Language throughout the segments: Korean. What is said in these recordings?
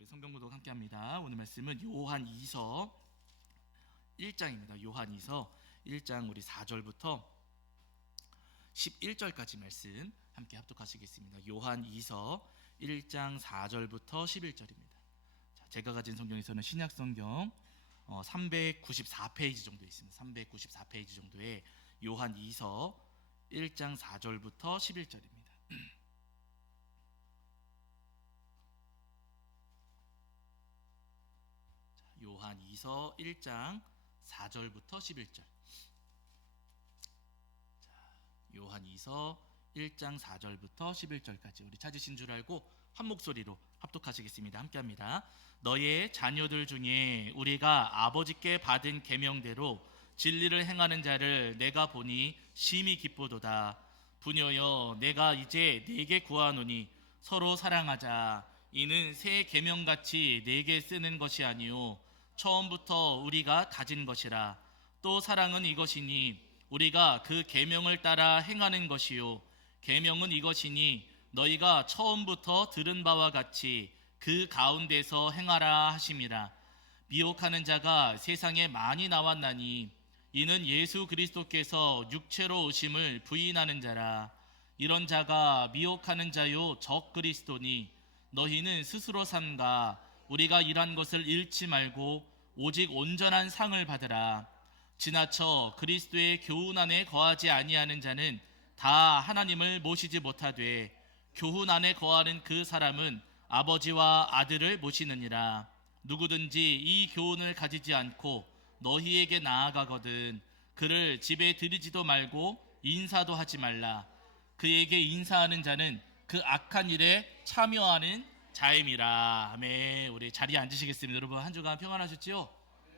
우리 성경 구독 함께 합니다. 오늘 말씀은 요한 2서 1장입니다. 요한 2서 1장 우리 4절부터 11절까지 말씀 함께 합독하시겠습니다. 요한 2서 1장 4절부터 11절입니다. 제가 가진 성경에서는 신약 성경 394페이지 정도 있습니다. 394페이지 정도의 요한 2서 1장 4절부터 11절입니다. 요한 2서 1장 4절부터 11절. 요한 2서 1장 4절부터 11절까지 우리 찾으신 줄 알고 한 목소리로 합독하시겠습니다. 함께합니다. 너의 자녀들 중에 우리가 아버지께 받은 계명대로 진리를 행하는 자를 내가 보니 심히 기쁘도다. 부녀여, 내가 이제 네게 구하노니 서로 사랑하자. 이는 새 계명같이 네게 쓰는 것이 아니요 처음부터 우리가 가진 것이라. 또 사랑은 이것이니 우리가 그 계명을 따라 행하는 것이요 계명은 이것이니 너희가 처음부터 들은 바와 같이 그 가운데서 행하라 하심이라. 미혹하는 자가 세상에 많이 나왔나니 이는 예수 그리스도께서 육체로 오심을 부인하는 자라. 이런 자가 미혹하는 자요 적 그리스도니 너희는 스스로 삼가 우리가 일한 것을 잃지 말고 오직 온전한 상을 받으라. 지나쳐 그리스도의 교훈 안에 거하지 아니하는 자는 다 하나님을 모시지 못하되 교훈 안에 거하는 그 사람은 아버지와 아들을 모시느니라. 누구든지 이 교훈을 가지지 않고 너희에게 나아가거든 그를 집에 들이지도 말고 인사도 하지 말라. 그에게 인사하는 자는 그 악한 일에 참여하는 자임이라. 아멘. 우리 자리에 앉으시겠습니다. 여러분 한 주간 평안하셨지요?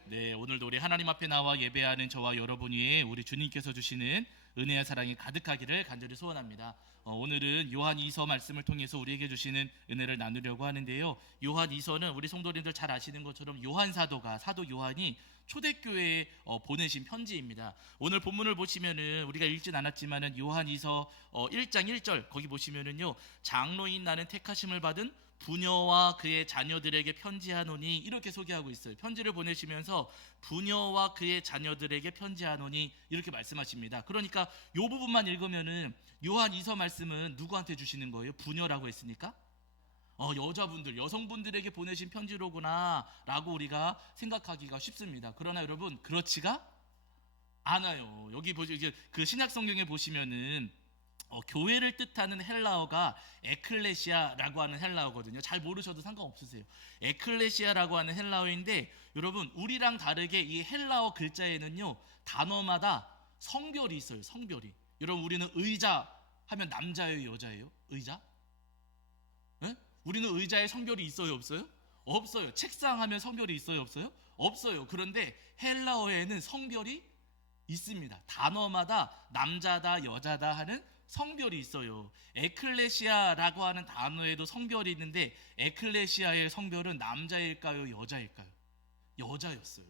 네, 오늘도 우리 하나님 앞에 나와 예배하는 저와 여러분 위에 우리 주님께서 주시는 은혜와 사랑이 가득하기를 간절히 소원합니다. 오늘은 요한 2서 말씀을 통해서 우리에게 주시는 은혜를 나누려고 하는데요. 요한 2서는 우리 성도님들 잘 아시는 것처럼 요한 사도가 사도 요한이 초대교회에 보내신 편지입니다. 오늘 본문을 보시면은 우리가 읽진 않았지만은 요한 2서 1장 1절 거기 보시면은요, 장로인 나는 택하심을 받은 부녀와 그의 자녀들에게 편지하노니 이렇게 소개하고 있어요. 편지를 보내시면서 부녀와 그의 자녀들에게 편지하노니 이렇게 말씀하십니다. 그러니까 이 부분만 읽으면은 요한 2서 말씀은 누구한테 주시는 거예요? 부녀라고 했으니까 여자분들, 여성분들에게 보내신 편지로구나 라고 우리가 생각하기가 쉽습니다. 그러나 여러분 그렇지가 않아요. 여기 그 신약 성경에 보시면은 교회를 뜻하는 헬라어가 에클레시아라고 하는 헬라어거든요. 잘 모르셔도 상관없으세요. 에클레시아라고 하는 헬라어인데 여러분 우리랑 다르게 이 헬라어 글자에는요 단어마다 성별이 있어요. 성별이. 여러분 우리는 의자 하면 남자예요, 여자예요? 의자? 네? 우리는 의자에 성별이 있어요, 없어요? 없어요. 책상 하면 성별이 있어요, 없어요? 없어요. 그런데 헬라어에는 성별이 있습니다. 단어마다 남자다, 여자다 하는 성별이 있어요. 에클레시아라고 하는 단어에도 성별이 있는데 에클레시아의 성별은 남자일까요, 여자일까요? 여자였어요.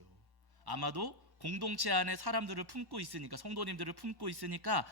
아마도 공동체 안에 사람들을 품고 있으니까, 성도님들을 품고 있으니까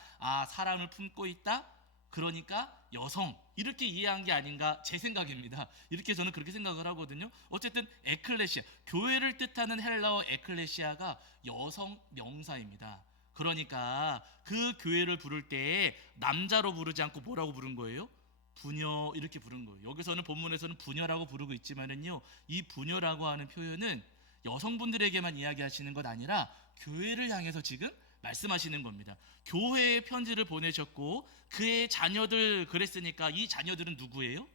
사람을 품고 있다? 그러니까 여성 이렇게 이해한 게 아닌가 제 생각입니다. 이렇게 저는 그렇게 생각을 하거든요. 어쨌든 에클레시아, 교회를 뜻하는 헬라어 에클레시아가 여성 명사입니다. 그러니까 그 교회를 부를 때 남자로 부르지 않고 뭐라고 부른 거예요? 부녀 이렇게 부른 거예요. 여기서는 본문에서는 부녀라고 부르고 있지만은요, 이 부녀라고 하는 표현은 여성분들에게만 이야기하시는 것 아니라 교회를 향해서 지금 말씀하시는 겁니다. 교회에 편지를 보내셨고 그의 자녀들 그랬으니까 이 자녀들은 누구예요?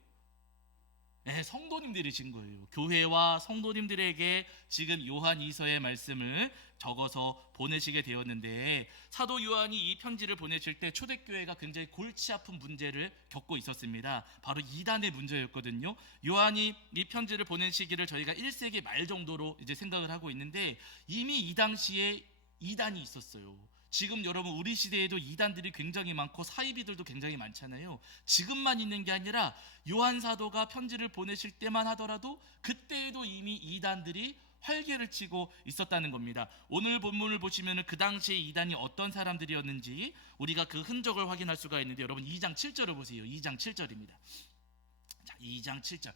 네, 성도님들이신 거예요. 교회와 성도님들에게 지금 요한 2서의 말씀을 적어서 보내시게 되었는데, 사도 요한이 이 편지를 보내실 때 초대교회가 굉장히 골치 아픈 문제를 겪고 있었습니다. 바로 이단의 문제였거든요. 요한이 이 편지를 보낸 시기를 저희가 1세기 말 정도로 이제 생각을 하고 있는데 이미 이 당시에 이단이 있었어요. 지금 여러분 우리 시대에도 이단들이 굉장히 많고 사이비들도 굉장히 많잖아요. 지금만 있는 게 아니라 요한 사도가 편지를 보내실 때만 하더라도 그때에도 이미 이단들이 활개를 치고 있었다는 겁니다. 오늘 본문을 보시면 그 당시에 이단이 어떤 사람들이었는지 우리가 그 흔적을 확인할 수가 있는데, 여러분 2장 7절을 보세요. 2장 7절입니다. 자, 2장 7절.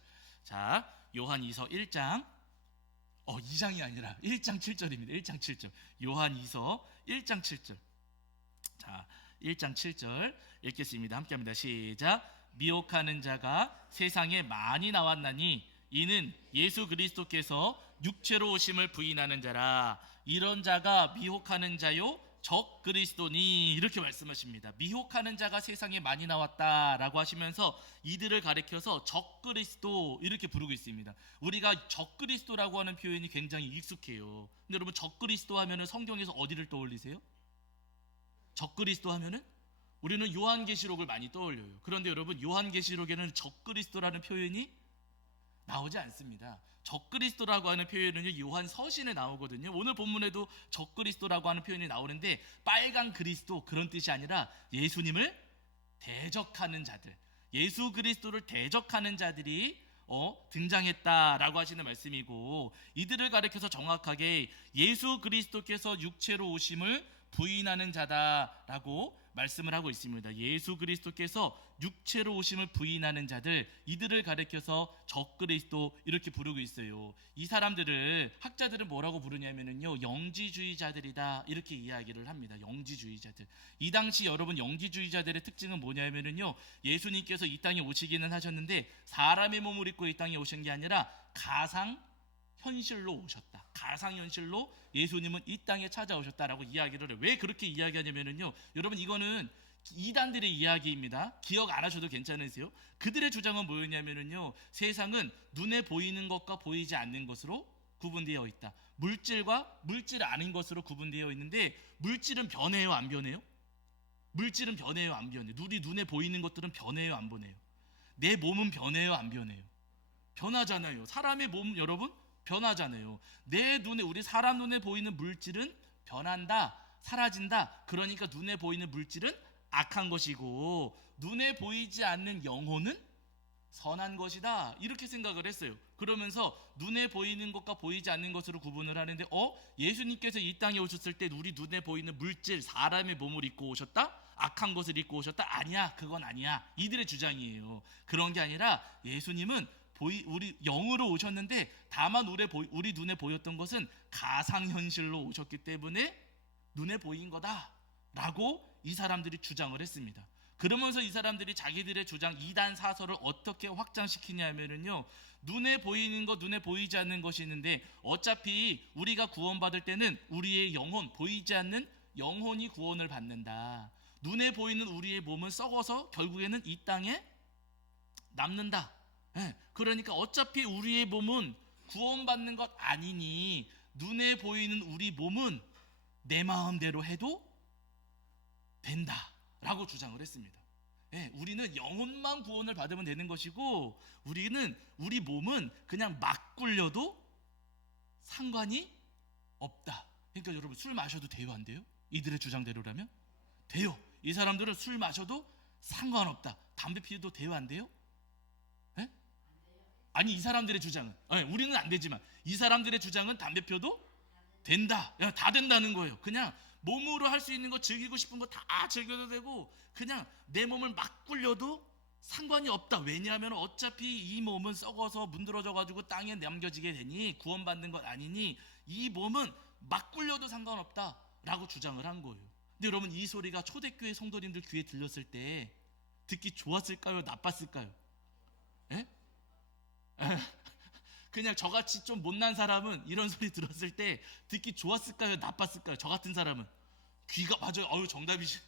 자, 요한이서 1장 2장이 아니라 1장 7절입니다. 1장 7절. 요한이서 1장 7절. 자, 1장 7절 읽겠습니다. 함께합니다. 시작. 미혹하는 자가 세상에 많이 나왔나니 이는 예수 그리스도께서 육체로 오심을 부인하는 자라. 이런 자가 미혹하는 자요 적 그리스도니, 이렇게 말씀하십니다. 미혹하는 자가 세상에 많이 나왔다라고 하시면서 이들을 가리켜서 적 그리스도 이렇게 부르고 있습니다. 우리가 적 그리스도라고 하는 표현이 굉장히 익숙해요. 근데 여러분, 적 그리스도 하면은 성경에서 어디를 떠올리세요? 적 그리스도 하면은 우리는 요한계시록을 많이 떠올려요. 그런데 여러분, 요한계시록에는 적 그리스도라는 표현이 나오지 않습니다. 적그리스도라고 하는 표현은 요한 서신에 나오거든요. 오늘 본문에도 적그리스도라고 하는 표현이 나오는데, 빨간 그리스도 그런 뜻이 아니라 예수님을 대적하는 자들, 예수 그리스도를 대적하는 자들이 등장했다라고 하시는 말씀이고, 이들을 가리켜서 정확하게 예수 그리스도께서 육체로 오심을 부인하는 자다라고 말씀을 하고 있습니다. 예수 그리스도께서 육체로 오심을 부인하는 자들, 이들을 가리켜서 적그리스도 이렇게 부르고 있어요. 이 사람들을 학자들은 뭐라고 부르냐면요, 영지주의자들이다 이렇게 이야기를 합니다. 영지주의자들. 이 당시 여러분, 영지주의자들의 특징은 뭐냐면요, 예수님께서 이 땅에 오시기는 하셨는데 사람의 몸을 입고 이 땅에 오신 게 아니라 가상 현실로 오셨다. 가상현실로 예수님은 이 땅에 찾아오셨다라고 이야기를 해요. 왜 그렇게 이야기하냐면요, 여러분, 이거는 이단들의 이야기입니다. 기억 안 하셔도 괜찮으세요? 그들의 주장은 뭐였냐면요, 세상은 눈에 보이는 것과 보이지 않는 것으로 구분되어 있다. 물질과 물질 아닌 것으로 구분되어 있는데, 물질은 변해요, 안 변해요? 물질은 변해요, 안 변해요? 우리 눈에 보이는 것들은 변해요, 안 변해요? 내 몸은 변해요, 안 변해요? 변하잖아요. 사람의 몸, 여러분, 변하잖아요. 내 눈에, 우리 사람 눈에 보이는 물질은 변한다, 사라진다. 그러니까 눈에 보이는 물질은 악한 것이고, 눈에 보이지 않는 영혼은 선한 것이다, 이렇게 생각을 했어요. 그러면서 눈에 보이는 것과 보이지 않는 것으로 구분을 하는데, 예수님께서 이 땅에 오셨을 때 우리 눈에 보이는 물질, 사람의 몸을 입고 오셨다? 악한 것을 입고 오셨다? 아니야, 그건 아니야. 이들의 주장이에요. 그런 게 아니라 예수님은 우리 영으로 오셨는데, 다만 우리 눈에 보였던 것은 가상현실로 오셨기 때문에 눈에 보인 거다라고 이 사람들이 주장을 했습니다. 그러면서 이 사람들이 자기들의 주장, 이단 사설을 어떻게 확장시키냐면요, 눈에 보이는 것, 눈에 보이지 않는 것이 있는데, 어차피 우리가 구원받을 때는 우리의 영혼, 보이지 않는 영혼이 구원을 받는다. 눈에 보이는 우리의 몸은 썩어서 결국에는 이 땅에 남는다. 그러니까 어차피 우리의 몸은 구원받는 것 아니니 눈에 보이는 우리 몸은 내 마음대로 해도 된다 라고 주장을 했습니다. 우리는 영혼만 구원을 받으면 되는 것이고, 우리 몸은 그냥 막 굴려도 상관이 없다. 그러니까 여러분, 술 마셔도 돼요, 안 돼요? 이들의 주장대로라면 돼요. 이 사람들은 술 마셔도 상관없다. 담배 피워도 돼요, 안 돼요? 아니, 이 사람들의 주장은, 우리는 안 되지만 이 사람들의 주장은 담배 피워도 된다. 다 된다는 거예요. 그냥 몸으로 할 수 있는 거, 즐기고 싶은 거 다 즐겨도 되고, 그냥 내 몸을 막 굴려도 상관이 없다. 왜냐하면 어차피 이 몸은 썩어서 문드러져 가지고 땅에 남겨지게 되니 구원받는 것 아니니 이 몸은 막 굴려도 상관없다 라고 주장을 한 거예요. 근데 여러분, 이 소리가 초대교회 성도님들 귀에 들렸을 때 듣기 좋았을까요, 나빴을까요? 그냥 저같이 좀 못난 사람은 이런 소리 들었을 때 듣기 좋았을까요, 나빴을까요? 저 같은 사람은 귀가, 맞아요, 정답이시.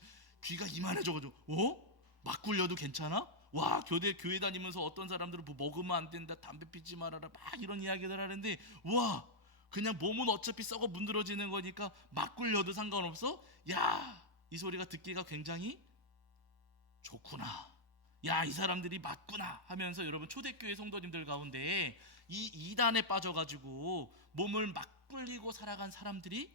귀가 이만해져가지고 막 굴려도 괜찮아? 와, 교회 다니면서 어떤 사람들은 뭐 먹으면 안 된다, 담배 피지 말아라, 막 이런 이야기들 하는데, 와, 그냥 몸은 어차피 썩어 문드러지는 거니까 막 굴려도 상관없어? 야, 이 소리가 듣기가 굉장히 좋구나. 야, 이 사람들이 맞구나 하면서 여러분, 초대교회 성도님들 가운데 이 이단에 빠져가지고 몸을 막 굴리고 살아간 사람들이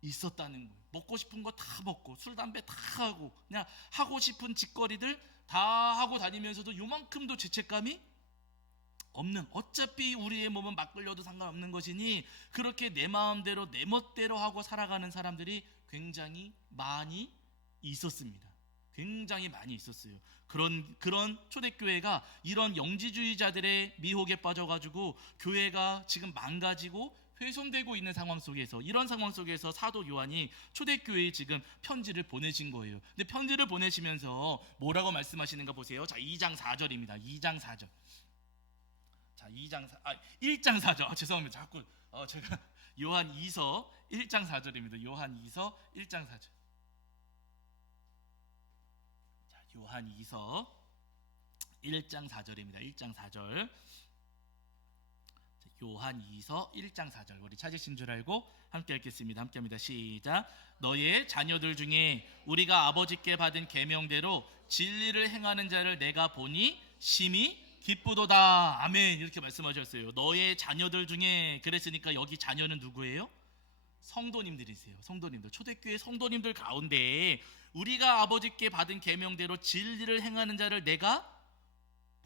있었다는 거예요. 먹고 싶은 거 다 먹고, 술 담배 다 하고, 그냥 하고 싶은 짓거리들 다 하고 다니면서도 요만큼도 죄책감이 없는, 어차피 우리의 몸은 막 굴려도 상관없는 것이니 그렇게 내 마음대로 내 멋대로 하고 살아가는 사람들이 굉장히 많이 있었습니다. 굉장히 많이 있었어요. 그런 초대교회가 이런 영지주의자들의 미혹에 빠져가지고 교회가 지금 망가지고 훼손되고 있는 상황 속에서, 이런 상황 속에서 사도 요한이 초대교회에 지금 편지를 보내신 거예요. 근데 편지를 보내시면서 뭐라고 말씀하시는가 보세요. 자, 2장 4절입니다. 2장 4절. 자, 1장 4절. 죄송합니다. 자꾸 제가 요한 2서 1장 4절입니다. 요한 2서 1장 4절. 자, 요한 2서 1장 4절입니다. 1장 4절. 요한 2서 1장 4절. 우리 찾으신 줄 알고 함께 읽겠습니다. 함께 합니다. 시작. 너의 자녀들 중에 우리가 아버지께 받은 계명대로 진리를 행하는 자를 내가 보니 심히 기쁘도다. 아멘. 이렇게 말씀하셨어요. 너의 자녀들 중에, 그랬으니까 여기 자녀는 누구예요? 성도님들이세요. 성도님들, 초대교회 성도님들 가운데 우리가 아버지께 받은 계명대로 진리를 행하는 자를 내가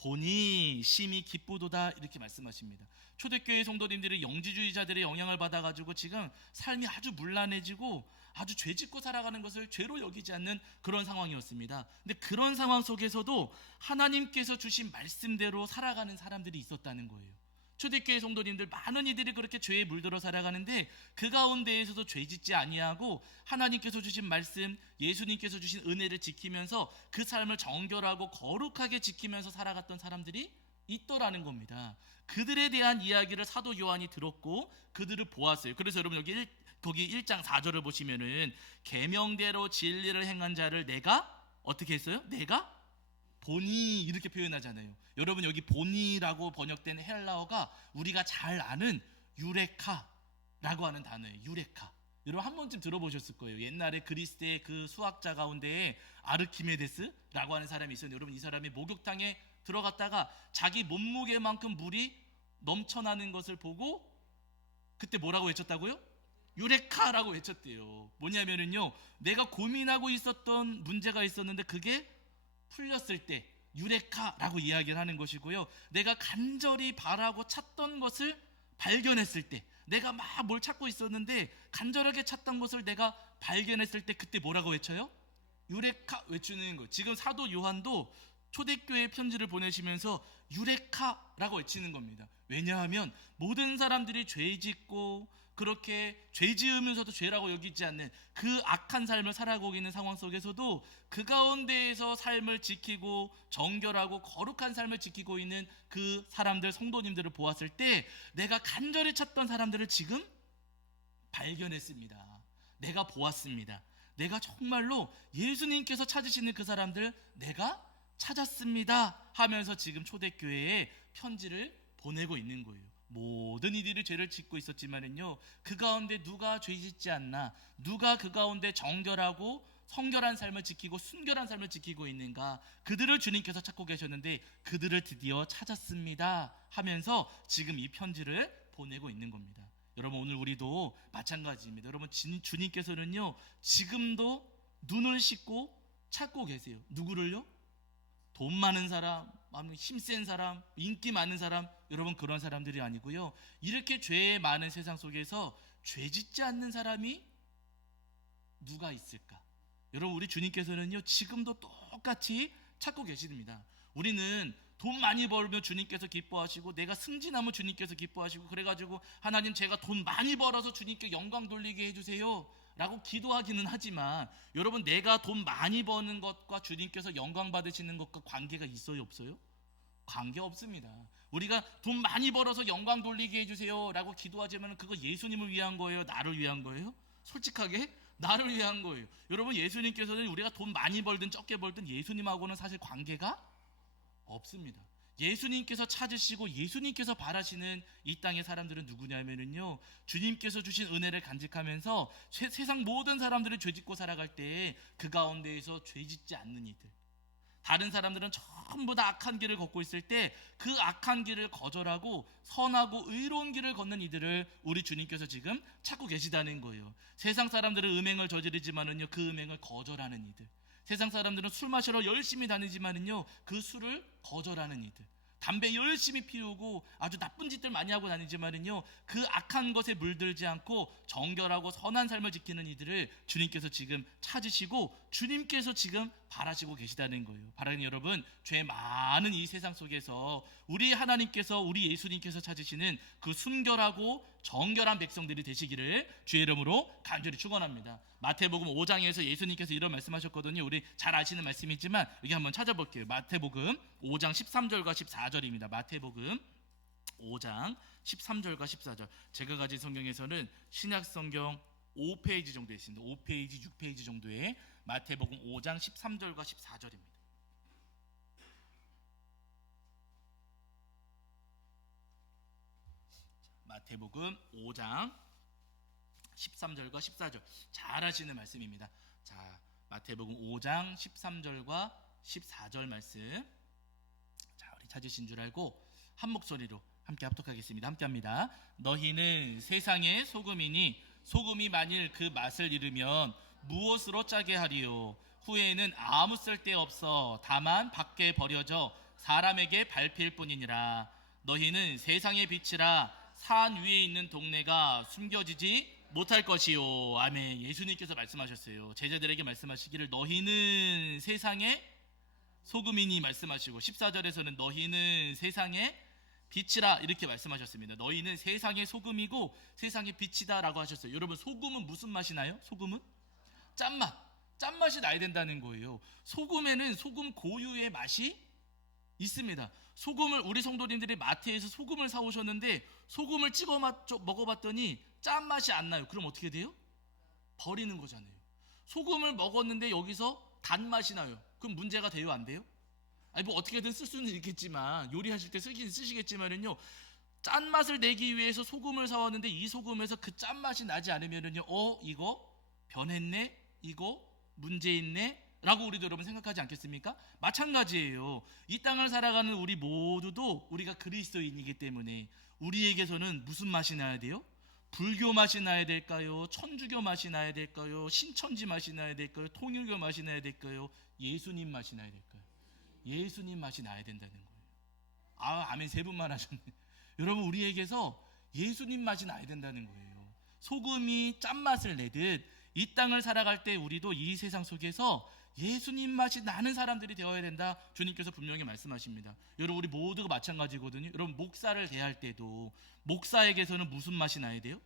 보니 심히 기쁘도다. 이렇게 말씀하십니다. 초대교회 성도님들이 영지주의자들의 영향을 받아가지고 지금 삶이 아주 문란해지고 아주 죄짓고 살아가는 것을 죄로 여기지 않는 그런 상황이었습니다. 근데 그런 상황 속에서도 하나님께서 주신 말씀대로 살아가는 사람들이 있었다는 거예요. 초대교회 성도님들 많은 이들이 그렇게 죄에 물들어 살아가는데 그 가운데에서도 죄짓지 아니하고 하나님께서 주신 말씀, 예수님께서 주신 은혜를 지키면서 그 삶을 정결하고 거룩하게 지키면서 살아갔던 사람들이 있더라는 겁니다. 그들에 대한 이야기를 사도 요한이 들었고 그들을 보았어요. 그래서 여러분 거기 1장 4절을 보시면은 계명대로 진리를 행한 자를 내가 어떻게 했어요? 내가 보니, 이렇게 표현하잖아요. 여러분, 여기 보니라고 번역된 헬라어가 우리가 잘 아는 유레카라고 하는 단어예요. 유레카. 여러분 한 번쯤 들어보셨을 거예요. 옛날에 그리스의 그 수학자 가운데에 아르키메데스라고 하는 사람이 있었는데, 여러분 이 사람이 목욕탕에 들어갔다가 자기 몸무게만큼 물이 넘쳐나는 것을 보고 그때 뭐라고 외쳤다고요? 유레카라고 외쳤대요. 뭐냐면은요, 내가 고민하고 있었던 문제가 있었는데 그게 풀렸을 때 유레카라고 이야기를 하는 것이고요. 내가 간절히 바라고 찾던 것을 발견했을 때, 내가 막 뭘 찾고 있었는데 간절하게 찾던 것을 내가 발견했을 때 그때 뭐라고 외쳐요? 유레카 외치는 거. 지금 사도 요한도 초대교회 편지를 보내시면서 유레카라고 외치는 겁니다. 왜냐하면 모든 사람들이 죄짓고 그렇게 죄 지으면서도 죄라고 여기지 않는 그 악한 삶을 살아가고 있는 상황 속에서도 그 가운데에서 삶을 지키고 정결하고 거룩한 삶을 지키고 있는 그 사람들, 성도님들을 보았을 때 내가 간절히 찾던 사람들을 지금 발견했습니다. 내가 보았습니다. 내가 정말로 예수님께서 찾으시는 그 사람들 내가 찾았습니다 하면서 지금 초대교회에 편지를 보내고 있는 거예요. 모든 이들이 죄를 짓고 있었지만은요, 그 가운데 누가 죄 짓지 않나, 누가 그 가운데 정결하고 성결한 삶을 지키고 순결한 삶을 지키고 있는가, 그들을 주님께서 찾고 계셨는데 그들을 드디어 찾았습니다 하면서 지금 이 편지를 보내고 있는 겁니다. 여러분, 오늘 우리도 마찬가지입니다. 여러분, 주님께서는요 지금도 눈을 씻고 찾고 계세요. 누구를요? 돈 많은 사람, 힘센 사람, 인기 많은 사람, 여러분 그런 사람들이 아니고요, 이렇게 죄 많은 세상 속에서 죄 짓지 않는 사람이 누가 있을까? 여러분, 우리 주님께서는요 지금도 똑같이 찾고 계십니다. 우리는 돈 많이 벌면 주님께서 기뻐하시고, 내가 승진하면 주님께서 기뻐하시고, 그래가지고 하나님 제가 돈 많이 벌어서 주님께 영광 돌리게 해주세요 라고 기도하기는 하지만, 여러분 내가 돈 많이 버는 것과 주님께서 영광 받으시는 것과 관계가 있어요, 없어요? 관계 없습니다. 우리가 돈 많이 벌어서 영광 돌리게 해주세요 라고 기도하지만 그거 예수님을 위한 거예요? 나를 위한 거예요? 솔직하게 나를 위한 거예요. 여러분, 예수님께서는 우리가 돈 많이 벌든 적게 벌든 예수님하고는 사실 관계가 없습니다. 예수님께서 찾으시고 예수님께서 바라시는 이 땅의 사람들은 누구냐면요, 주님께서 주신 은혜를 간직하면서 세상 모든 사람들이 죄짓고 살아갈 때 그 가운데에서 죄짓지 않는 이들, 다른 사람들은 전부 다 악한 길을 걷고 있을 때 그 악한 길을 거절하고 선하고 의로운 길을 걷는 이들을 우리 주님께서 지금 찾고 계시다는 거예요. 세상 사람들은 음행을 저지르지만은요 그 음행을 거절하는 이들, 세상 사람들은 술 마시러 열심히 다니지만은요 그 술을 거절하는 이들, 담배 열심히 피우고 아주 나쁜 짓들 많이 하고 다니지만은요 그 악한 것에 물들지 않고 정결하고 선한 삶을 지키는 이들을 주님께서 지금 찾으시고 주님께서 지금 바라시고 계시다는 거예요. 바라는 여러분, 죄 많은 이 세상 속에서 우리 하나님께서, 우리 예수님께서 찾으시는 그 순결하고 정결한 백성들이 되시기를 주의 이름으로 간절히 축원합니다. 마태복음 5장에서 예수님께서 이런 말씀하셨거든요. 우리 잘 아시는 말씀이지만 여기 한번 찾아볼게요. 마태복음 5장 13절과 14절입니다. 마태복음 5장 13절과 14절. 제가 가진 성경에서는 신약성경 5페이지 정도 있습니다. 5페이지, 6페이지 정도의 마태복음 5장 13절과 14절입니다. 마태복음 5장 13절과 14절. 잘 하시는 말씀입니다. 자, 마태복음 5장 13절과 14절 말씀. 자, 우리 찾으신 줄 알고 한 목소리로 함께 합독하겠습니다. 함께 합니다. 너희는 세상의 소금이니 소금이 만일 그 맛을 잃으면 무엇으로 짜게 하리요? 후에는 아무 쓸데 없어 다만 밖에 버려져 사람에게 밟힐 뿐이니라. 너희는 세상의 빛이라. 산 위에 있는 동네가 숨겨지지 못할 것이요. 아멘. 예수님께서 말씀하셨어요. 제자들에게 말씀하시기를 너희는 세상의 소금이니 말씀하시고, 14절에서는 너희는 세상의 빛이라 이렇게 말씀하셨습니다. 너희는 세상의 소금이고 세상의 빛이다 라고 하셨어요. 여러분, 소금은 무슨 맛이 나요? 소금은 짠맛, 짠맛이 나야 된다는 거예요. 소금에는 소금 고유의 맛이 있습니다. 소금을, 우리 성도님들이 마트에서 소금을 사오셨는데 소금을 찍어 먹어봤더니 짠맛이 안 나요. 그럼 어떻게 돼요? 버리는 거잖아요. 소금을 먹었는데 여기서 단맛이 나요. 그럼 문제가 돼요? 안 돼요? 아니, 뭐 어떻게든 쓸 수는 있겠지만, 요리하실 때 쓰긴 쓰시겠지만은요, 짠맛을 내기 위해서 소금을 사왔는데 이 소금에서 그 짠맛이 나지 않으면은요, 이거 변했네? 이거 문제 있네? 라고 우리도 여러분 생각하지 않겠습니까? 마찬가지예요. 이 땅을 살아가는 우리 모두도 우리가 그리스도인이기 때문에 우리에게서는 무슨 맛이 나야 돼요? 불교 맛이 나야 될까요? 천주교 맛이 나야 될까요? 신천지 맛이 나야 될까요? 통일교 맛이 나야 될까요? 예수님 맛이 나야 될까요? 예수님 맛이 나야 된다는 거예요. 아멘. 세 분만 하셨네. 여러분, 우리에게서 예수님 맛이 나야 된다는 거예요. 소금이 짠맛을 내듯 이 땅을 살아갈 때 우리도 이 세상 속에서 예수님 맛이 나는 사람들이 되어야 된다. 주님께서 분명히 말씀하십니다. 여러분, 우리 모두가 마찬가지거든요. 여러분, 목사를 대할 때도 목사에게서는 무슨 맛이 나야 돼요?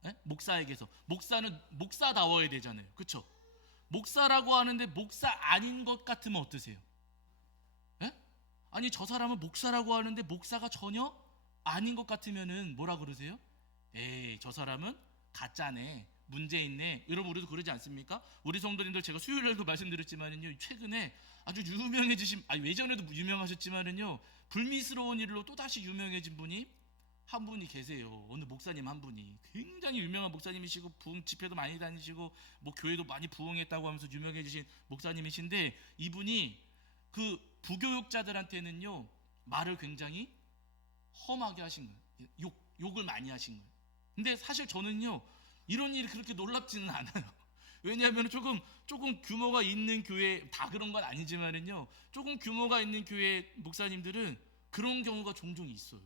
네? 목사에게서, 목사는 목사다워야 되잖아요. 그렇죠? 목사라고 하는데 목사 아닌 것 같으면 어떠세요? 네? 아니, 저 사람은 목사라고 하는데 목사가 전혀 아닌 것 같으면은 뭐라 그러세요? 에이, 저 사람은 가짜네, 문제 있네. 여러분, 우리도 그러지 않습니까? 우리 성도님들, 제가 수요일에도 말씀드렸지만은요, 최근에 아주 유명해지신, 예전에도 유명하셨지만은요, 불미스러운 일로 또 다시 유명해진 분이 한 분이 계세요. 어느 목사님 한 분이 굉장히 유명한 목사님이시고 부흥 집회도 많이 다니시고 뭐 교회도 많이 부흥했다고 하면서 유명해지신 목사님이신데, 이분이 그 부교육자들한테는요, 말을 굉장히 험하게 하신 거예요. 욕을 많이 하신 거예요. 근데 사실 저는요, 이런 일이 그렇게 놀랍지는 않아요. 왜냐하면 조금 규모가 있는 교회, 다 그런 건 아니지만은요, 조금 규모가 있는 교회 목사님들은 그런 경우가 종종 있어요.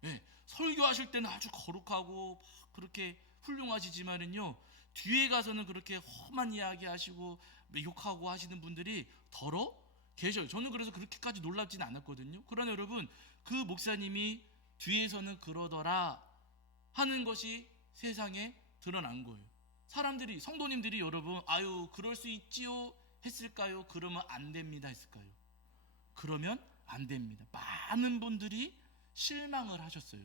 네, 설교하실 때는 아주 거룩하고 막 그렇게 훌륭하시지만은요, 뒤에 가서는 그렇게 험한 이야기 하시고 욕하고 하시는 분들이 더러 계셔요. 저는 그래서 그렇게까지 놀랍지는 않았거든요. 그러나 여러분, 그 목사님이 뒤에서는 그러더라 하는 것이 세상에 드러난 거예요. 사람들이, 성도님들이 여러분, 그럴 수 있지요 했을까요? 그러면 안 됩니다 했을까요? 그러면 안 됩니다. 많은 분들이 실망을 하셨어요.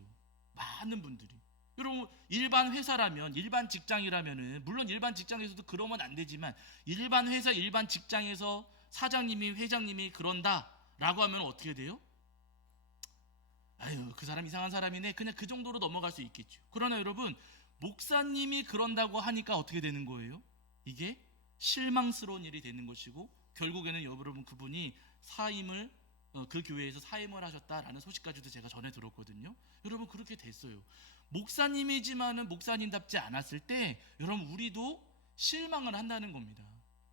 많은 분들이. 여러분, 일반 회사라면, 일반 직장이라면은, 물론 일반 직장에서도 그러면 안 되지만, 일반 회사, 일반 직장에서 사장님이, 회장님이 그런다 라고 하면 어떻게 돼요? 그 사람 이상한 사람이네, 그냥 그 정도로 넘어갈 수 있겠죠. 그러나 여러분, 목사님이 그런다고 하니까 어떻게 되는 거예요? 이게 실망스러운 일이 되는 것이고, 결국에는 여러분, 그분이 사임을, 그 교회에서 사임을 하셨다라는 소식까지도 제가 전해 들었거든요. 여러분, 그렇게 됐어요. 목사님이지만은 목사님답지 않았을 때 여러분, 우리도 실망을 한다는 겁니다.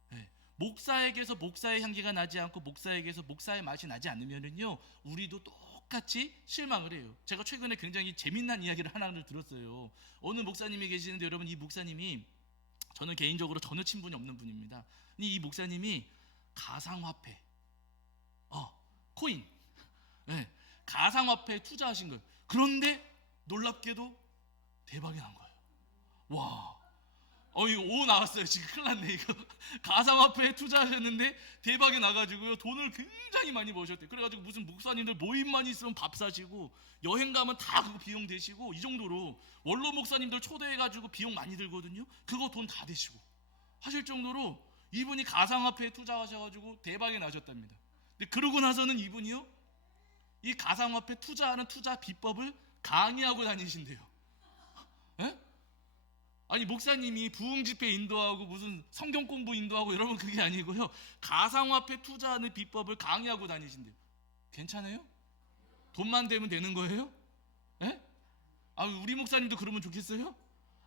네. 목사에게서 목사의 향기가 나지 않고 목사에게서 목사의 맛이 나지 않으면은요, 우리도 똑같이 실망을 해요. 제가 최근에 굉장히 재미난 이야기를 하나를 들었어요. 어느 목사님이 계시는데, 여러분, 이 목사님이, 저는 개인적으로 전혀 친분이 없는 분입니다. 이 목사님이 가상화폐, 코인, 네, 가상화폐에 투자하신 거예요. 그런데 놀랍게도 대박이 난 거예요. 와, 이거 오 나왔어요. 지금 큰일 났네 이거. 가상화폐에 투자하셨는데 대박이 나가지고요, 돈을 굉장히 많이 버셨대요. 그래가지고 무슨 목사님들 모임만 있으면 밥 사시고 여행 가면 다 그거 비용 되시고, 이 정도로 원로 목사님들 초대해가지고 비용 많이 들거든요. 그거 돈 다 되시고 하실 정도로 이분이 가상화폐에 투자하셔가지고 대박이 나셨답니다. 근데 그러고 나서는 이분이요, 이 가상화폐 투자하는 투자 비법을 강의하고 다니신대요. 에? 아니, 목사님이 부흥 집회 인도하고 무슨 성경 공부 인도하고, 여러분 그게 아니고요, 가상화폐 투자하는 비법을 강의하고 다니신대요. 괜찮아요? 돈만 되면 되는 거예요? 에? 우리 목사님도 그러면 좋겠어요?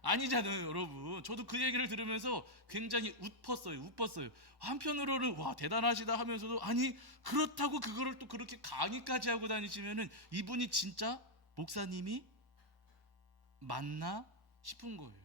아니잖아요, 여러분. 저도 그 얘기를 들으면서 굉장히 웃었어요. 한편으로는 와, 대단하시다 하면서도, 아니 그렇다고 그거를 또 그렇게 강의까지 하고 다니시면은 이분이 진짜 목사님이 맞나 싶은 거예요.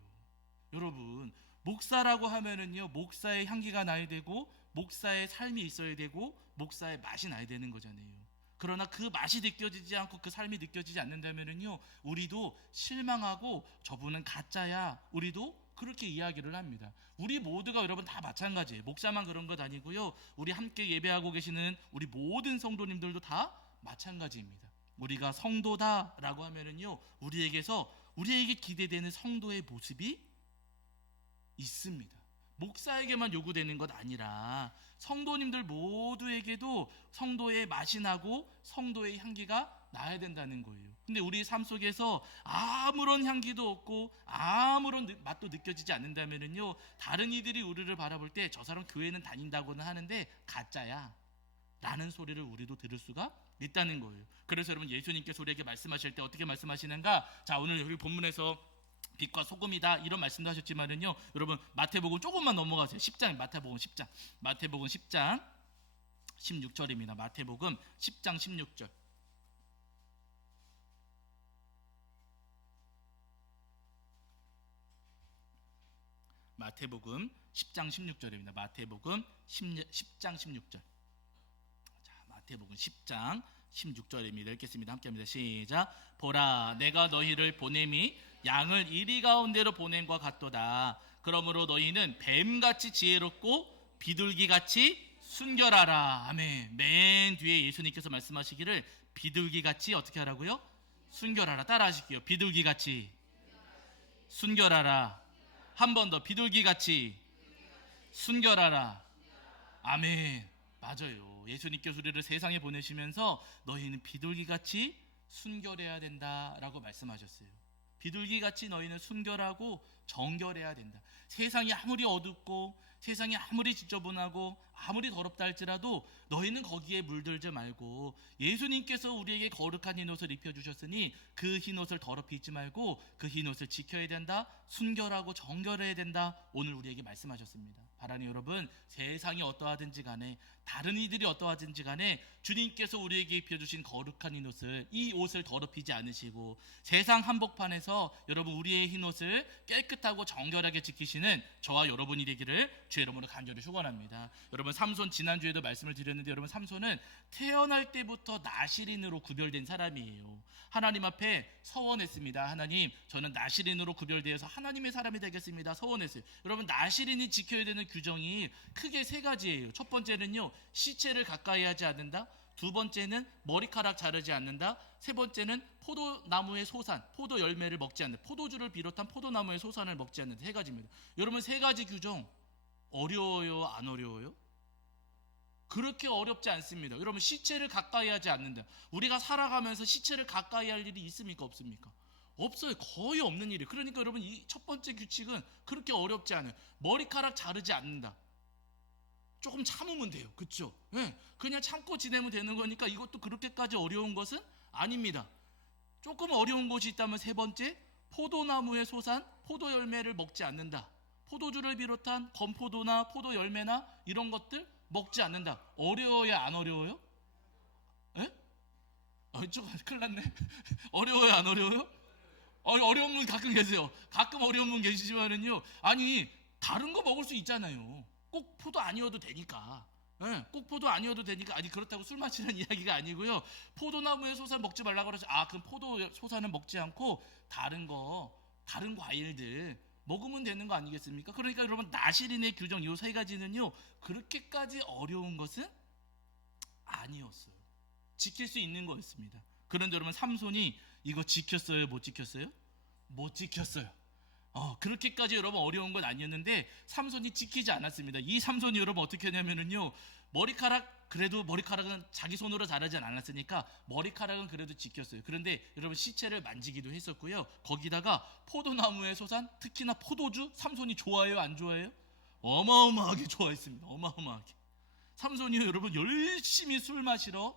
여러분, 목사라고 하면은요, 목사의 향기가 나야 되고, 목사의 삶이 있어야 되고, 목사의 맛이 나야 되는 거잖아요. 그러나 그 맛이 느껴지지 않고 그 삶이 느껴지지 않는다면은요, 우리도 실망하고 저분은 가짜야, 우리도 그렇게 이야기를 합니다. 우리 모두가 여러분 다 마찬가지예요. 목사만 그런 것 아니고요, 우리 함께 예배하고 계시는 우리 모든 성도님들도 다 마찬가지입니다. 우리가 성도다라고 하면은요, 우리에게 기대되는 성도의 모습이 있습니다. 목사에게만 요구되는 것 아니라 성도님들 모두에게도 성도의 맛이 나고 성도의 향기가 나야 된다는 거예요. 근데 우리 삶 속에서 아무런 향기도 없고 아무런 맛도 느껴지지 않는다면요, 다른 이들이 우리를 바라볼 때 저 사람 교회는 다닌다고는 하는데 가짜야 라는 소리를 우리도 들을 수가 있다는 거예요. 그래서 여러분, 예수님께서 우리에게 말씀하실 때 어떻게 말씀하시는가? 자, 오늘 여기 본문에서 빛과 소금이다 이런 말씀도 하셨지만은요, 여러분 마태복음 조금만 넘어가세요. 10장, 마태복음 10장 16절입니다. 마태복음 10장 16절. 마태복음 10장 16절입니다. 마태복음 10장 16절. 자, 마태복음 10장 16절입니다. 읽겠습니다. 함께합니다. 시작. 보라, 내가 너희를 보냄이 양을 이리 가운데로 보냄과 같도다. 그러므로 너희는 뱀같이 지혜롭고 비둘기같이 순결하라. 아멘. 맨 뒤에 예수님께서 말씀하시기를 비둘기같이 어떻게 하라고요? 순결하라. 따라하실게요. 비둘기같이 순결하라. 한 번 더. 비둘기같이 순결하라. 아멘. 맞아요. 예수님께서 우리를 세상에 보내시면서 너희는 비둘기같이 순결해야 된다라고 말씀하셨어요. 비둘기같이 너희는 순결하고 정결해야 된다. 세상이 아무리 어둡고 세상이 아무리 지저분하고 아무리 더럽다 할지라도 너희는 거기에 물들지 말고, 예수님께서 우리에게 거룩한 흰옷을 입혀주셨으니 그 흰옷을 더럽히 입지 말고 그 흰옷을 지켜야 된다. 순결하고 정결해야 된다. 오늘 우리에게 말씀하셨습니다. 바라니 여러분, 세상이 어떠하든지 간에, 다른 이들이 어떠하든지 간에 주님께서 우리에게 입혀주신 거룩한 흰옷을, 이 옷을 더럽히지 않으시고 세상 한복판에서 여러분 우리의 흰옷을 깨끗하고 정결하게 지키시는 저와 여러분이 되기를 주의 이름으로 간절히 축원합니다. 여러분, 삼손 지난주에도 말씀을 드렸는데, 여러분 삼손은 태어날 때부터 나실인으로 구별된 사람이에요. 하나님 앞에 서원했습니다. 하나님, 저는 나실인으로 구별되어서 하나님의 사람이 되겠습니다. 서원했어요. 여러분, 나실인이 지켜야 되는 규정이 크게 세 가지예요. 첫 번째는요, 시체를 가까이 하지 않는다. 두 번째는 머리카락 자르지 않는다. 세 번째는 포도나무의 소산, 포도 열매를 먹지 않는다. 포도주를 비롯한 포도나무의 소산을 먹지 않는다. 세 가지입니다. 여러분, 세 가지 규정 어려워요? 안 어려워요? 그렇게 어렵지 않습니다. 여러분, 시체를 가까이 하지 않는다. 우리가 살아가면서 시체를 가까이 할 일이 있습니까? 없습니까? 없어요. 거의 없는 일이에요. 그러니까 여러분, 이 첫 번째 규칙은 그렇게 어렵지 않아요. 머리카락 자르지 않는다. 조금 참으면 돼요. 그렇죠? 네, 그냥 참고 지내면 되는 거니까 이것도 그렇게까지 어려운 것은 아닙니다. 조금 어려운 것이 있다면 세 번째, 포도나무의 소산, 포도 열매를 먹지 않는다. 포도주를 비롯한 건포도나 포도 열매나 이런 것들 먹지 않는다. 어려워요? 안 어려워요? 에? 좀 큰일 났네. 어려워요? 안 어려워요? 어려운 분 가끔 계세요. 가끔 어려운 분 계시지만은요, 아니 다른 거 먹을 수 있잖아요. 꼭 포도 아니어도 되니까. 예, 꼭 포도 아니어도 되니까. 아니 그렇다고 술 마시는 이야기가 아니고요. 포도나무의 소산 먹지 말라고 그러죠. 아 그럼 포도 소산은 먹지 않고 다른 과일들 먹으면 되는 거 아니겠습니까? 그러니까 여러분 나시린의 규정 이 세 가지는요 그렇게까지 어려운 것은 아니었어요. 지킬 수 있는 거였습니다. 그런데 여러분 삼손이 이거 지켰어요? 못 지켰어요? 못 지켰어요. 그렇게까지 여러분 어려운 건 아니었는데 삼손이 지키지 않았습니다. 이 삼손이 여러분 어떻게 하냐면은요 그래도 머리카락은 자기 손으로 자라지 않았으니까 머리카락은 그래도 지켰어요. 그런데 여러분 시체를 만지기도 했었고요. 거기다가 포도나무의 소산, 특히나 포도주 삼손이 좋아해요, 안 좋아해요? 어마어마하게 좋아했습니다. 어마어마하게. 삼손이 여러분 열심히 술 마시러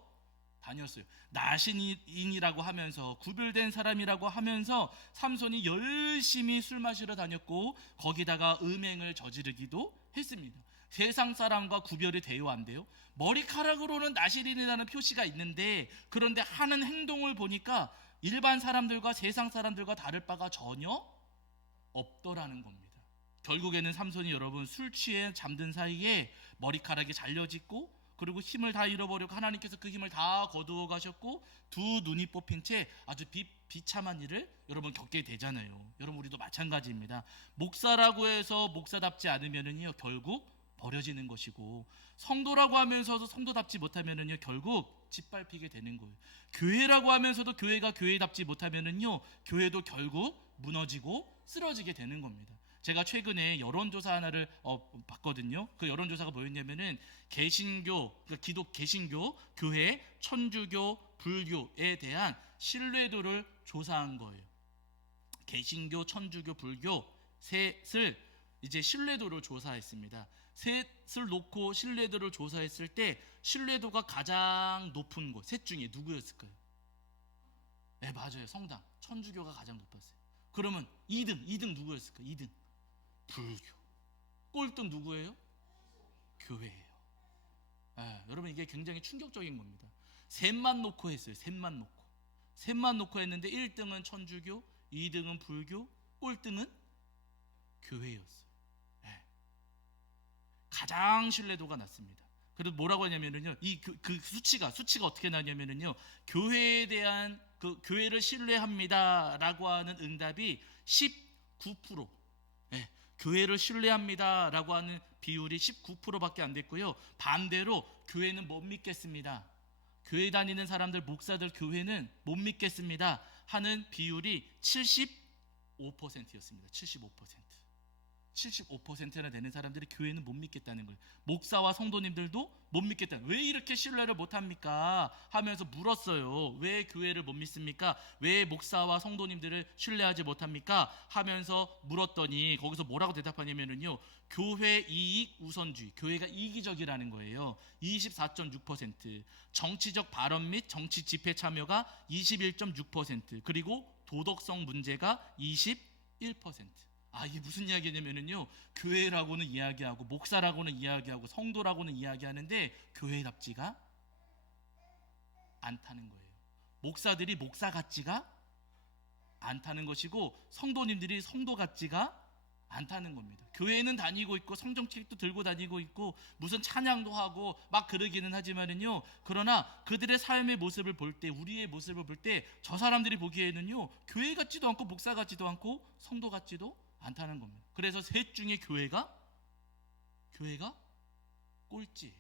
다녔어요. 나신인이라고 하면서 구별된 사람이라고 하면서 삼손이 열심히 술 마시러 다녔고 거기다가 음행을 저지르기도 했습니다. 세상 사람과 구별이 돼요, 안 돼요? 머리카락으로는 나시린이라는 표시가 있는데 그런데 하는 행동을 보니까 일반 사람들과 세상 사람들과 다를 바가 전혀 없더라는 겁니다. 결국에는 삼손이 여러분 술 취해 잠든 사이에 머리카락이 잘려짓고 그리고 힘을 다 잃어버리고 하나님께서 그 힘을 다 거두어 가셨고 두 눈이 뽑힌 채 아주 비참한 일을 여러분 겪게 되잖아요. 여러분 우리도 마찬가지입니다. 목사라고 해서 목사답지 않으면은요 결국 버려지는 것이고 성도라고 하면서도 성도답지 못하면은요 결국 짓밟히게 되는 거예요. 교회라고 하면서도 교회가 교회답지 못하면은요 교회도 결국 무너지고 쓰러지게 되는 겁니다. 제가 최근에 여론조사 하나를 봤거든요. 그 여론조사가 뭐였냐면은 개신교, 교회, 천주교, 불교에 대한 신뢰도를 조사한 거예요. 개신교, 천주교, 불교 셋을 이제 신뢰도를 조사했습니다. 셋을 놓고 신뢰도를 조사했을 때 신뢰도가 가장 높은 곳 셋 중에 누구였을까요? 네, 맞아요. 성당. 천주교가 가장 높았어요. 그러면 2등 누구였을까요? 2등 불교. 꼴등 누구예요? 교회예요. 여러분 이게 굉장히 충격적인 겁니다. 셋만 놓고 했어요. 셋만 놓고 했는데 1등은 천주교, 2등은 불교, 꼴등은 교회였어요. 가장 신뢰도가 낮습니다. 그래도 뭐라고 하냐면은요, 그 수치가 어떻게 나냐면은요, 교회에 대한 그 교회를 신뢰합니다라고 하는 응답이 19%. 교회를 신뢰합니다라고 하는 비율이 19%밖에 안 됐고요. 반대로 교회는 못 믿겠습니다. 교회 다니는 사람들, 목사들 교회는 못 믿겠습니다 하는 비율이 75%였습니다. 75%나 되는 사람들이 교회는 못 믿겠다는 거예요. 목사와 성도님들도 못 믿겠다. 왜 이렇게 신뢰를 못합니까? 하면서 물었어요. 왜 교회를 못 믿습니까? 왜 목사와 성도님들을 신뢰하지 못합니까? 하면서 물었더니 거기서 뭐라고 대답하냐면요, 교회 이익 우선주의, 교회가 이기적이라는 거예요. 24.6%, 정치적 발언 및 정치 집회 참여가 21.6%, 그리고 도덕성 문제가 21%. 이게 무슨 이야기냐면요, 교회라고는 이야기하고 목사라고는 이야기하고 성도라고는 이야기하는데 교회답지가 않다는 거예요. 목사들이 목사 같지가 않다는 것이고 성도님들이 성도 같지가 않다는 겁니다. 교회는 다니고 있고 성경책도 들고 다니고 있고 무슨 찬양도 하고 막 그러기는 하지만은요, 그러나 그들의 삶의 모습을 볼 때, 우리의 모습을 볼 때 저 사람들이 보기에는요 교회 같지도 않고 목사 같지도 않고 성도 같지도 않다는 겁니다. 그래서 셋 중에 교회가 꼴찌예요.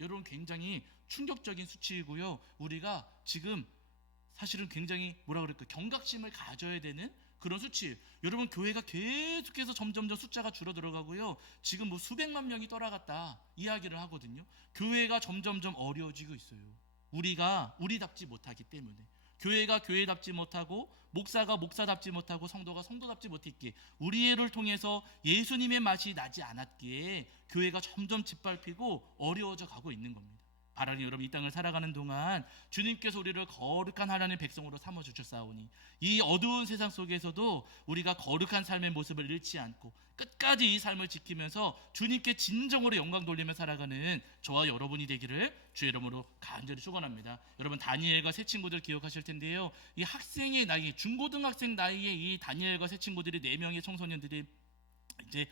여러분 굉장히 충격적인 수치이고요. 우리가 지금 사실은 굉장히 경각심을 가져야 되는 그런 수치예요. 여러분 교회가 계속해서 점점점 숫자가 줄어들어가고요. 지금 뭐 수백만 명이 떠나갔다 이야기를 하거든요. 교회가 점점점 어려워지고 있어요. 우리가 우리답지 못하기 때문에. 교회가 교회답지 못하고 목사가 목사답지 못하고 성도가 성도답지 못했기에 우리를 통해서 예수님의 맛이 나지 않았기에 교회가 점점 짓밟히고 어려워져 가고 있는 겁니다. 바라니 여러분 이 땅을 살아가는 동안 주님께서 우리를 거룩한 하나님의 백성으로 삼아주셨사오니 이 어두운 세상 속에서도 우리가 거룩한 삶의 모습을 잃지 않고 끝까지 이 삶을 지키면서 주님께 진정으로 영광 돌리며 살아가는 저와 여러분이 되기를 주의 이름으로 간절히 축원합니다. 여러분 다니엘과 세 친구들 기억하실 텐데요, 이 학생의 나이, 중고등학생 나이에 이 다니엘과 세 친구들이 4명의 청소년들이 이제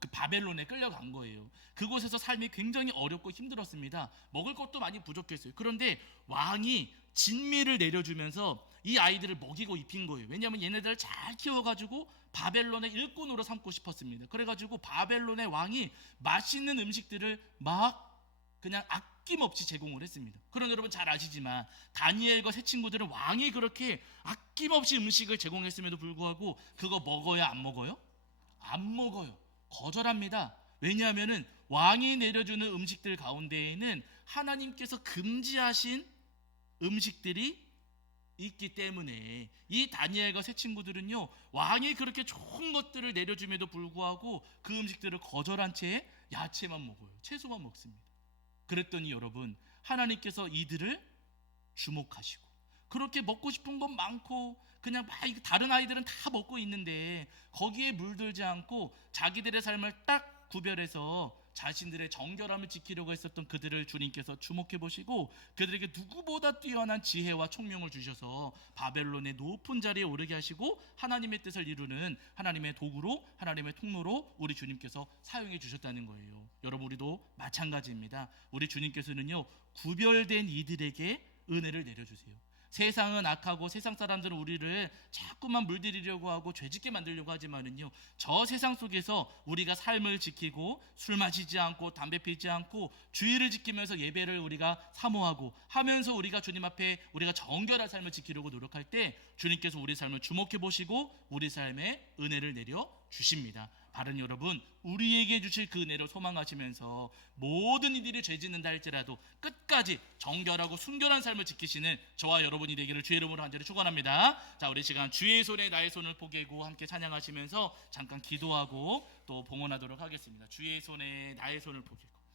그 바벨론에 끌려간 거예요. 그곳에서 삶이 굉장히 어렵고 힘들었습니다. 먹을 것도 많이 부족했어요. 그런데 왕이 진미를 내려주면서 이 아이들을 먹이고 입힌 거예요. 왜냐하면 얘네들을 잘 키워가지고 바벨론의 일꾼으로 삼고 싶었습니다. 그래가지고 바벨론의 왕이 맛있는 음식들을 막 그냥 아낌없이 제공을 했습니다. 그런 여러분 잘 아시지만 다니엘과 세 친구들은 왕이 그렇게 아낌없이 음식을 제공했음에도 불구하고 그거 먹어요, 안 먹어요? 안 먹어요. 거절합니다. 왜냐하면은 왕이 내려주는 음식들 가운데에는 하나님께서 금지하신 음식들이 있기 때문에 이 다니엘과 세 친구들은요, 왕이 그렇게 좋은 것들을 내려줌에도 불구하고 그 음식들을 거절한 채 야채만 먹어요. 채소만 먹습니다. 그랬더니 여러분, 하나님께서 이들을 주목하시고, 그렇게 먹고 싶은 건 많고 그냥 막 다른 아이들은 다 먹고 있는데 거기에 물들지 않고 자기들의 삶을 딱 구별해서 자신들의 정결함을 지키려고 했었던 그들을 주님께서 주목해 보시고 그들에게 누구보다 뛰어난 지혜와 총명을 주셔서 바벨론의 높은 자리에 오르게 하시고 하나님의 뜻을 이루는 하나님의 도구로, 하나님의 통로로 우리 주님께서 사용해 주셨다는 거예요. 여러분, 우리도 마찬가지입니다. 우리 주님께서는요, 구별된 이들에게 은혜를 내려주세요. 세상은 악하고 세상 사람들은 우리를 자꾸만 물들이려고 하고 죄짓게 만들려고 하지만은요, 저 세상 속에서 우리가 삶을 지키고 술 마시지 않고 담배 피지 않고 주의를 지키면서 예배를 우리가 사모하고 하면서 우리가 주님 앞에 우리가 정결한 삶을 지키려고 노력할 때 주님께서 우리 삶을 주목해 보시고 우리 삶에 은혜를 내려 주십니다. 바른 여러분, 우리에게 주실 그 은혜를 소망하시면서 모든 이들이 죄 짓는다 할지라도 끝까지 정결하고 순결한 삶을 지키시는 저와 여러분이 되기를 주의 이름으로 간절히 축원합니다. 자, 우리 시간 주의 손에 나의 손을 포개고 함께 찬양하시면서 잠깐 기도하고 또 봉헌하도록 하겠습니다. 주의 손에 나의 손을 포개고